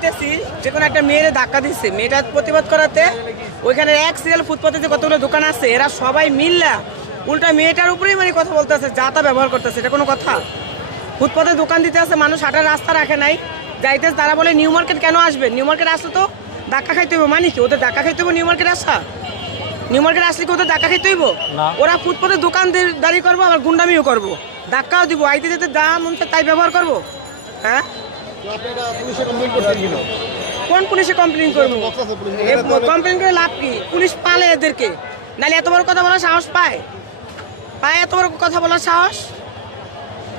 যাইতেছি, যে কোনো একটা মেয়ের ধাক্কা দিচ্ছে, মেয়েটার প্রতিবাদ করাতে ওইখানে এক সিরিয়াল ফুটপাতে যে কতগুলো দোকান আছে এরা সবাই মিললা উল্টা মেয়েটার উপরেই মানে কথা বলতেছে, যা তা ব্যবহার করতেছে। এটা কোনো কথা? ফুটপাতে দোকান দিতে আছে, মানুষ হাঁটার রাস্তা রাখে নাই, যাইতেছে। তারা বলে নিউ মার্কেট কেন আসবে? নিউ মার্কেট আসলে তো ধাক্কা খাইতে হইব। মানে কি ওদের ধাক্কা খাইতে হইব নিউ মার্কেট আসা? নিউ মার্কেট আসলে কি ওদের ধাক্কা খাইতে হইব? ওরা ফুটপাতে দোকান দাঁড়িয়ে করবো, আবার গুন্ডামিও করবো, ধাক্কাও দিব, আইতে যেতে যা মন চায় তাই ব্যবহার করবো। হ্যাঁ, কোন পুলিশে কমপ্লেন করবো? কমপ্লেন করে লাভ কি? পুলিশ পালে এদেরকে, নাহলে এত বড় কথা বলার সাহস পায়? এত বড় কথা বলার সাহস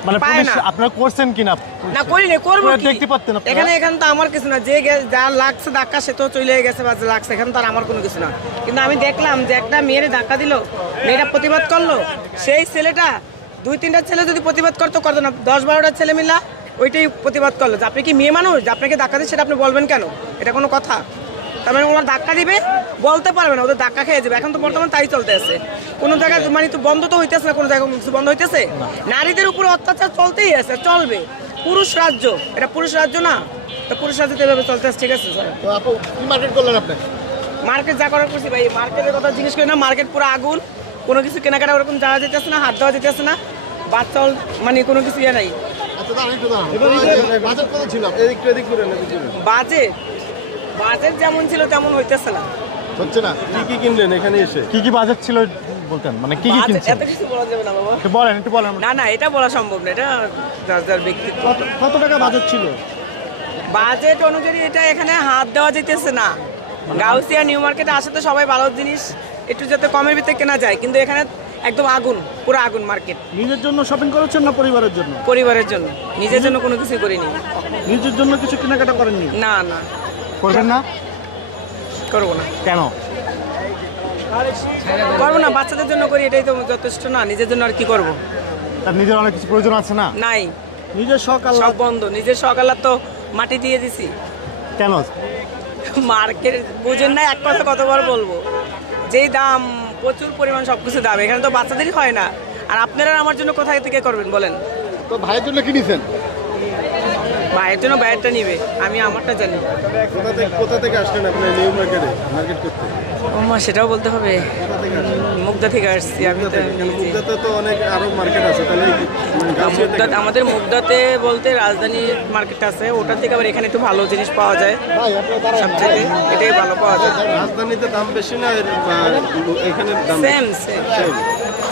মানে পায় না। আপনারা করছেন কিনা? না করিনি, করবো কি? দেখতে পাচ্ছেন এখানে তো আমার কিছু না, যে যা লাগছে ধাক্কা সে তো চলে গেছে বা লাগছে, এখানে তো আর আমার কোনো কিছু না। কিন্তু আমি দেখলাম যে একটা মেয়ের ধাক্কা দিল, মেয়েটা প্রতিবাদ করলো, সেই ছেলেটা 2-3টা ছেলে যদি প্রতিবাদ করতো না, 10-12টা ছেলে মিলা ওইটাই প্রতিবাদ করলো যে আপনি কি মেয়ে মানুষ, যে আপনাকে ধাক্কা দিয়ে সেটা আপনি বলবেন কেন? এটা কোনো কথা? তার মানে ওনার ধাক্কা দিবে, বলতে পারবে না, ওদের ধাক্কা খেয়ে যাবে। এখন তো বর্তমানে তাই চলতে আছে, কোনো জায়গায় মানে তো বন্ধ তো হইতেছে না, কোনো জায়গায় কিছু বন্ধ হইতেছে। নারীদের উপর অত্যাচার চলতেই আছে, চলবে। পুরুষ রাজ্য, এটা পুরুষ রাজ্য না, তো পুরুষ রাজ্যতে এভাবে চলতে আছে। ঠিক আছে স্যার, মার্কেট করলেন আপনি? মার্কেট যা করার করছি ভাই, মার্কেটের কথা জিজ্ঞেস করি না। মার্কেট পুরো আগুন, কোনো কিছু কেনাকাটা ওরকম যাওয়া যেতেছে না, হাত দেওয়া যেতেছে না, বাচ্চা মানে কোনো কিছু ইয়ে নাই। বাজেট যেমন ছিল তেমন হইতেছে না, হচ্ছে না। কি কি কিনলেন এখানে এসে? কি কি বাজেট ছিল বলতেন, মানে কি কি কিনছেন? এত কিছু বলা যাবে না বাবা, একটু বলেন। না এটা বলা সম্ভব না, এটা যার যার ব্যক্তিত্ব। কত টাকা বাজেট ছিল? বাজেট অনুযায়ী এটা এখানে হাত দেওয়া যেতেছে না। গাউসিয়া নিউ মার্কেটে আসে তো সবাই ভালো জিনিস একটু যাতে কমের ভিতরে কেনা যায়, কিন্তু এখানে একদম আগুন, পুরো আগুন মার্কেট। নিজের জন্য শপিং করেছেন না পরিবারের জন্য? পরিবারের জন্য, নিজের জন্য কোনো কিছু করিনি। নিজের জন্য কিছু কেনাকাটা করেননি? না করবেন না? করবো না। কেন করবো না? বাচ্চাদের জন্য করি, এটাই তো যথেষ্ট না, নিজের জন্য আর কি করবো? তার নিজের অনেক কিছু প্রয়োজন আছে না? নাই, নিজের শখ সব বন্ধ। নিজের সকালে তো মাটি দিয়ে দিছি। কেন? মার্কেট বুঝেন না, এক কথা কতবার বলবো, যেই দাম, প্রচুর পরিমাণ সবকিছু দাম, এখানে তো বাচ্চাদেরই হয় না। আর আপনারা আমার জন্য কোথায় থেকে করবেন বলেন? তো ভাইয়ের জন্য কি নিছেন? ভাইয়ের জন্য ভাইয়েরটা নিবে, আমি আমারটা জানি। কোথা থেকে আসলেন আপনি নিউ মার্কেটে মার্কেট করতে? ওমা, সেটাও বলতে হবে। কোথা থেকে আসলেন? মুগদা থেকে আসছি আমি। তো মুগদাতে তো অনেক আরো মার্কেট আছে, তাহলে মানে গাউসিয়া থেকে? আমাদের মুগদাতে বলতে রাজধানী মার্কেট আছে, ওটা থেকে আবার এখানে একটু ভালো জিনিস পাওয়া যায়, ভাই আপনারা দাঁড়ান। সবচেয়ে এটাই ভালো পাওয়া যায়। রাজধানীতে দাম বেশি না এখানে দাম সেম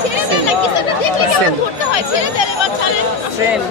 ছেড়ে দেন না, কিছু একটা দেখলে কেমন করতে হয়, ছেড়ে দেন এবার ছাড়েন। সেম